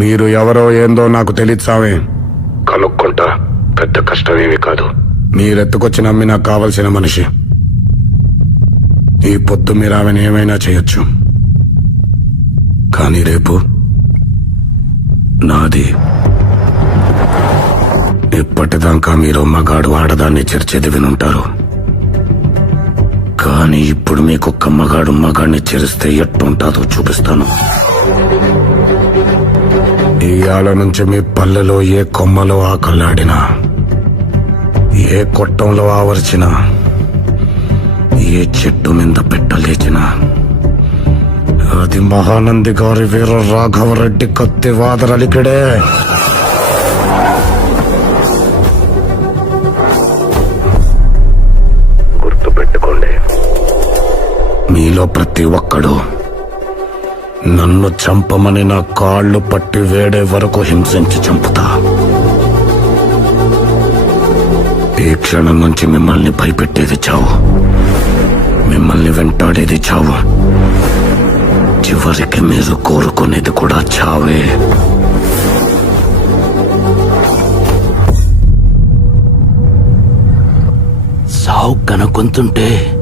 మీరు ఎవరో ఏందో నాకు తెలియదు సామే. కనుక్కుంటా, పెద్ద కష్టమేమి కాదు. మీరెత్తుకొచ్చి నమ్మి నాకు కావలసిన మనిషి. ఈ పొద్దు మీరు ఆమెను ఏమైనా చేయొచ్చు, కానీ రేపు నాది. ఇప్పటిదాకా మీరు మగాడు ఆడదాన్ని చర్చేది వినుంటారు, కానీ ఇప్పుడు మీకొక్క మగాడు మగాడిని చెరిస్తే ఎట్టుంటాదో చూపిస్తాను. ఇయాల నుంచి మీ పల్లెలో ఏ కొమ్మలో ఆకల్లాడినా, ఏ కొట్టంలో ఆవర్చినా, ఏ చెట్టు మీద పెట్టలేచినా అది మహానంది గారి వీర రాఘవరెడ్డి కత్తి వాదరలికిడే. గుర్తుపెట్టుకోండి, మీలో ప్రతి ఒక్కడు నన్ను చంపమని నా కాళ్ళు పట్టి వేడే వరకు హింసించి చంపుతా. ఈ క్షణం నుంచి మిమ్మల్ని భయపెట్టేది చావు, మిమ్మల్ని వెంటాడేది చావు, చివరికి మీరు కోరుకునేది కూడా చావే. సావు కనుకుంటుంటే